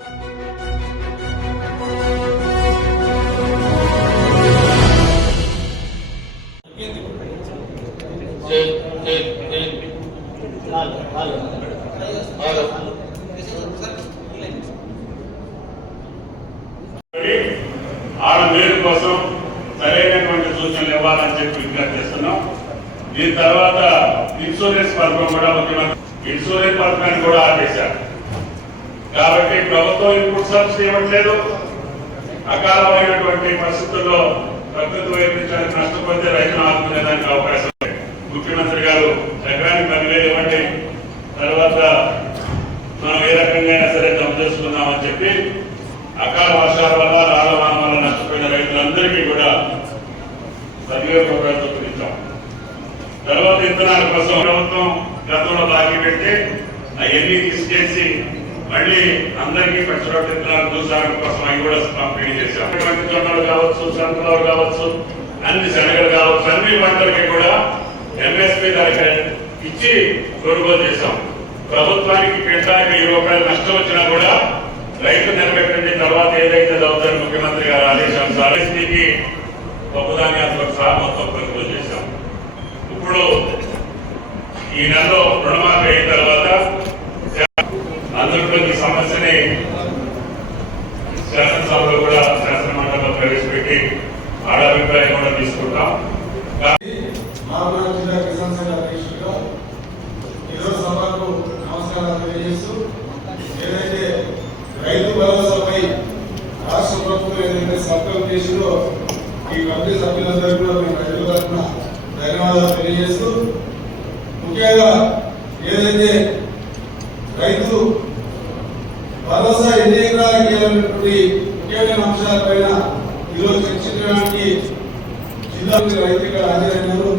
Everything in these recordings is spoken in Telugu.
ఆడ మేలు కోసం సరైనటువంటి సూచనలు ఇవ్వాలని చెప్పి విజ్ఞప్తి చేస్తున్నాం. దీని తర్వాత ఇన్సూరెన్స్ పథకం కూడా ముఖ్యమంత్రి ఇన్సూరెన్స్ పథకాన్ని కూడా ఆపేశారు. కాబట్టి ప్రభుత్వం ఇన్పుట్ సబ్సిడీ ఇవ్వట్లేదు అకాలమైనటువంటి పరిస్థితుల్లో ప్రకృతి వైపు నష్టపోతే రైతులు ఆదుకునేదానికి అవకాశం ముఖ్యమంత్రి గారు ఎకరానికి పదివేలు ఇవ్వండి. తర్వాత మనం ఏ రకంగా సరే జమ చేసుకుందామని చెప్పి అకాల వర్షాల వల్ల రాళ్ళవాన వల్ల నష్టపోయిన రైతులందరికీ కూడా పదివేల తర్వాత విత్తనాల కోసం ప్రభుత్వం గతంలో బాకీ పెట్టి అవన్నీ తీసుకేసి మళ్ళీ అందరికీ పెట్టుబడి విత్తనాలు కోసం అవి కూడా పంపిణీ చేశాం జొన్నలు కావచ్చు సన్ఫ్లవర్ కావచ్చు అన్ని శనగలు కావచ్చు అన్ని పంటలకి కూడా ఎంఎస్పీ ధర ఇచ్చి కొనుగోలు చేశాం. ప్రభుత్వానికి క్వింటాకి ఈ రూపాయలు నష్టం వచ్చినా కూడా రైతు నిలబెట్టండి తర్వాత ఏదైతే చదువుతారు ముఖ్యమంత్రి గారు ఆదేశానుసారం ఎస్పీకి పప్పు సహా మొత్తం కొనుగోలు చేశాం. ఇప్పుడు ఈ నెలలో రుణమాఫీ అయిన తర్వాత అందులో ఈ సమస్యని శాసనసభలో కూడా శాసనమండలిలో ప్రవేశపెట్టి ఆడ అభిప్రాయం కూడా తీసుకుంటాం సభకు తెలియజేస్తూ ఏదైతే రైతు భరోసాపై రాష్ట్ర ప్రభుత్వం ఏదైతే సంకల్పం చేసిందో ఈ కమిటీ సభ్యులందరూ కూడా మేము రైతుల తరఫున ధన్యవాదాలు తెలియజేస్తూ ముఖ్యంగా ఏదైతే రైతు భరోసా ఎన్ని ఎకరాలకు ఇవ్వాలనేటువంటి ముఖ్యమైన అంశాలపైన ఈరోజు చర్చించడానికి జిల్లాకు రైతుగా హాజరైనారు.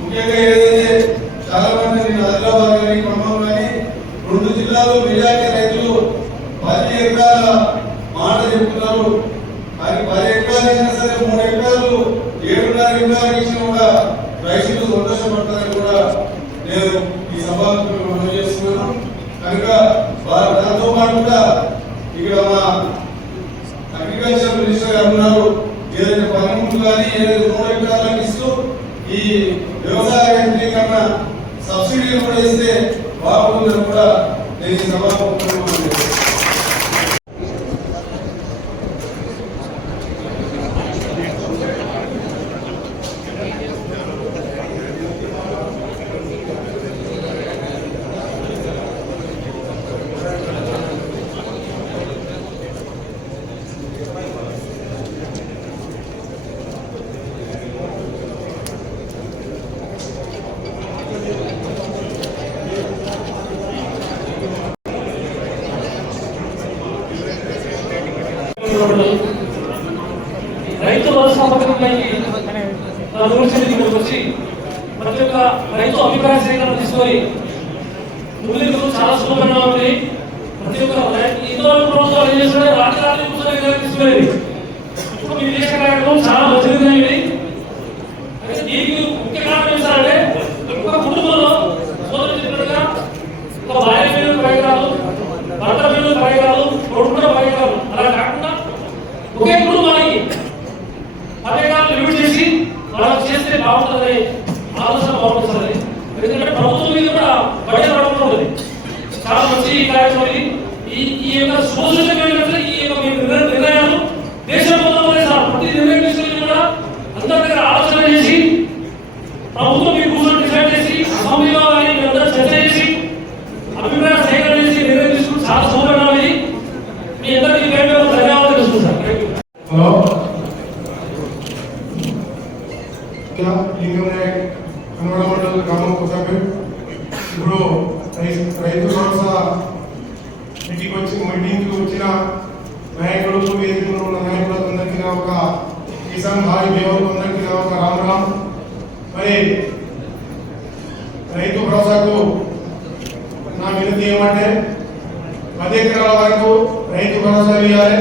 ముఖ్యంగా ఏదైతే చాలా మంది నేను ఆదిలాబాద్ కానీ ఖమ్మం కానీ రెండు జిల్లాలు మెజార్టీ రైతులు పది ఎకరాల మాట చెప్తున్నారు. అది పది ఎకరాలు ఇచ్చినా సరే మూడు ఎకరాలు ఏడున్నర ఎకరాలు ఇచ్చినా కూడా రైతులు సంతోషపడతారని కూడా నేను ఈ సభకు మనం చేస్తున్నాను. కనుక వారు దాంతో పాటుగా ఇక్కడ మా అగ్రికల్చర్ మినిస్టర్ గారు ఉన్నారు. ఏదైనా పనిముట్లు కానీ ఏదైనా మూడు ఎకరాలకు ఇస్తూ ఈ వ్యవసాయ యంత్రీకరణ సబ్సిడీలు కూడా ఇస్తే బాగుందని కూడా నేను సభ సభాముఖంగా రైతు భరోసా పథకంపై అభివృద్ధి ఇక్కడికి వచ్చి ప్రతి ఒక్క రైతు అభిప్రాయ సేకరణ తీసుకొని ముందుకు చాలా సులభంగా ఉంది. ప్రతి ఒక్క రై- ఇంతవరకు ప్రభుత్వాలు ఏం చేస్తున్నాయి రాత్రి రాత్రి కూర్చొని తీసుకునేది ఇప్పుడు మీరు చేసే కార్యక్రమం చాలా మంచిది ఇది దీనికి ముఖ్య కారణం ఏంటంటే ఒక కుటుంబంలో సోదరు చెప్పినట్టుగా ఒక భార్య మీద పైకి రాదు భర్త మీద పైకి రాదు కొడుకు కూడా పైరాలు అలా కాకుండా ఒకే కుటుంబానికి పథకాలు లిమిట్ చేసి వాళ్ళకి చేస్తే బాగుంటుంది ఆలోచన బాగుంటుంది ఎందుకంటే ప్రభుత్వం మీద కూడా బడ్జెట్ పడుతుంది చాలా మంచి ఈ కార్యక్రమం ఇది. ఈ ఈ ఈ యొక్క నిర్ణయాలు దేశం మొత్తంలో ప్రతి నిర్ణయం తీసుకుని కూడా అందరి దగ్గర ఆలోచన చేసి ప్రభుత్వం మీ కూర్చొని డిసైడ్ చేసి అసెంబ్లీలో కానీ మీరందరూ చర్చ చేసి అభిప్రాయ సేకరణ చేసి నిర్ణయం తీసుకుని చాలా ఇది మీ అందరికీ పేరు ధన్యవాదాలు హలో क्या కిసాన్ భాయ్ దేవులకు అందరికీ నా ఒక రామ్ రామ్. మరి రైతు భరోసాకు నా వినతి ఏమంటే పది ఎకరాల వరకు రైతు భరోసా ఇవ్వాలి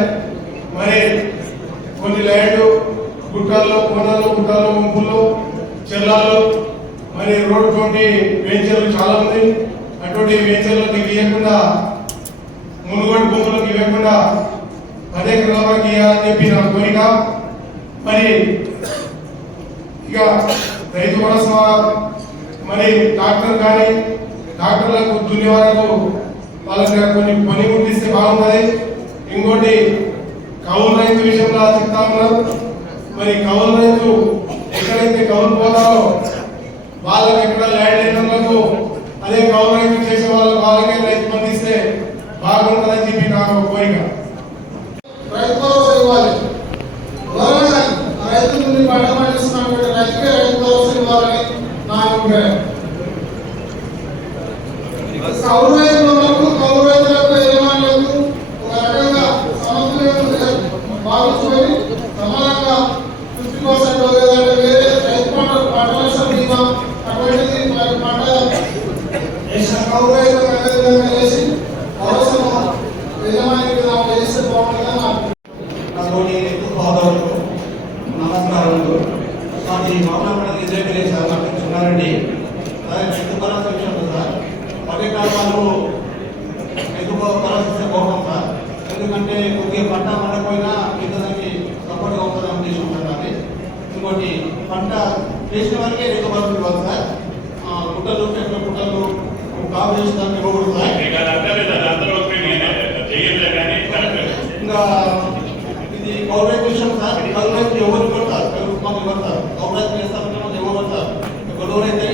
మరి కొన్ని ల్యాండ్ గుట్టల్లో కోనల్లో గుట్టల్లో గుంపుల్లో చెల్లాలు మరి రోడ్డు వెంచర్లు చాలా ఉంది అటువంటి వెంచర్లు ఇవ్వకుండా మునుగోడు భూములకు ఇవ్వకుండా పది ఎకరాల వరకు ఇవ్వాలని చెప్పి నా కోరిక. మరి ఇక రైతు భరోసా మరి డాక్టర్ కానీ డాక్టర్లకు దున్ని వరకు వాళ్ళకి కొన్ని పని గుర్తిస్తే బాగుంటుంది. ఇంకోటి కౌలు రైతు విషయంలో చెప్తా ఉన్నారు మరి కౌలు రైతు ఎక్కడైతే కౌలు పోతారో వాళ్ళకి ఎక్కడ ల్యాండ్ అయినందుకు అదే కౌలు రైతు చేసే వాళ్ళకి వాళ్ళకే రైతు పండిస్తే బాగుంటుందని చెప్పి నాకు ఒక కోరిక రైతు భరోసా ఇవ్వాలి ఎవరైనా ఆ రైతు నుండి పంట పండిస్తున్నటువంటి రైతుకే రైతు భరోసా ఇవ్వాలని నా అభిప్రాయం కౌలు రైతులకు కౌలు రైతులకు యజమానులకు ఒక రకంగా సమతుల్యంగా భావించుకొని సమానంగా ఫిఫ్టీ పర్సెంట్ లేదంటే వేరే రైతు పంట పంట నష్టం బీమా అటువంటిది మరి పంట వేసిన కౌలు రైతులకు అదే విధంగా చేసి భరోసా యజమానికి నాకు చేస్తే బాగుంటుందని నా నాతోటి ఎక్కువ సోదరులు నమస్కారములు మాది మామూలు రిజర్వ్ సార్ నా పేరు సున్నారెడ్డి అదే రైతు సార్. పది కాలాలు రైతు భరోసా సార్ ఎందుకంటే కొద్దిగా పంట పండకపోయినా ఇతరులకి సపోర్ట్గా ఉంటుందని ఉద్దేశం ఇంకోటి పంట వేసిన వరకే రెండు భరోసా సార్ గుట్టలు చెట్ల గుట్టలు కాపు చేసిన ఇవ్వకూడదు సార్ అందరూ కానీ ఇంకా ఇది గవర్నమెంట్ విషయం సార్ గవర్నమెంట్ ఎవరు పడతారు ఎవరు మాకు పడతారు గవర్నమెంట్ చేస్తామంటే మాకు ఎవరు పడతారు గొడవ అయితే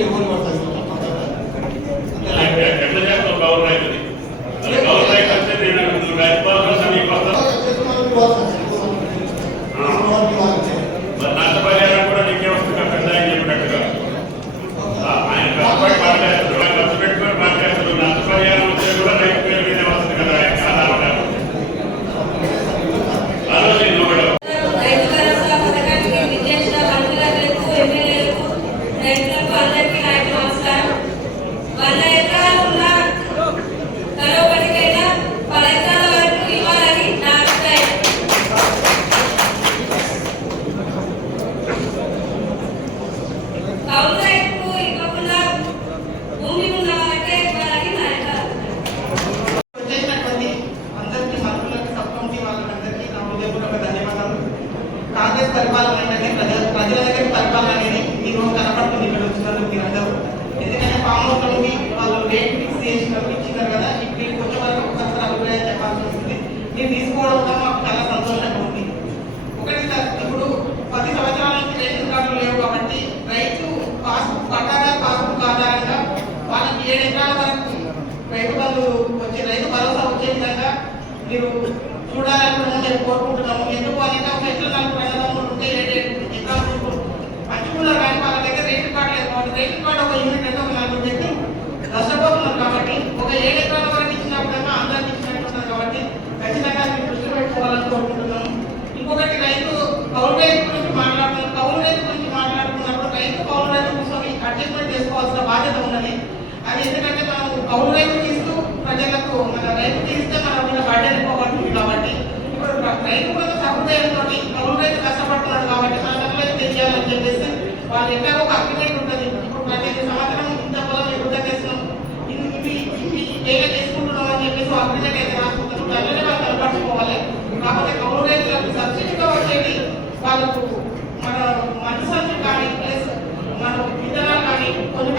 చూడాలని మేము కోరుకుంటున్నాము ఎందుకు అంటే ఒక ఎట్లా నాలుగు ప్రజలు ఉంటే కానీ వాళ్ళ దగ్గర రేషన్ కార్డు లేదు కాబట్టి రేషన్ కార్డు ఒక యూనిట్ అంటే ఒక నలుగురు వ్యక్తులు నష్టపోతున్నారు కాబట్టి ఒక ఏడు ఎకరాల వరకు ఇచ్చినప్పుడైనా అందరికి ఇచ్చినట్టున్నారు కాబట్టి ఖచ్చితంగా మేము దృష్టి పెట్టుకోవాలని కోరుకుంటున్నాము ఇంకొకటి రైతు కౌలు రైతు గురించి మాట్లాడుతున్నారు కౌలు రైతు గురించి మాట్లాడుతున్నప్పుడు రైతు కౌలు రైతు కోసం అడ్జస్ట్మెంట్ చేసుకోవాల్సిన బాధ్యత ఉన్నది అది ఎందుకంటే మనం కౌలు రైతు తీస్తూ ప్రజలకు మన రైతు తీస్తే మన రైతు కొంత సహృదయంతో కౌలు రైతు కష్టపడుతున్నాడు కాబట్టి సహజంగా రైతు చేయాలని చెప్పేసి వాళ్ళు ఎక్కడ ఒక అగ్రిమెంట్ ఉంటుంది. ఇప్పుడు ప్రతి సంవత్సరం ఇంత పొలం ఎంత చేస్తున్నాం ఇది ఇది ఇది చేసుకుంటున్నాం అని చెప్పేసి అగ్రిమెంట్ అయితే రాసుకుంటారు. దానిలోనే వాళ్ళు కనపరుచుకోవాలి కాకపోతే కౌలు రైతులకు సబ్సిడీగా వచ్చేది వాళ్ళకు మన మనసు కానీ ప్లస్ మన విధానాలు కానీ కొన్ని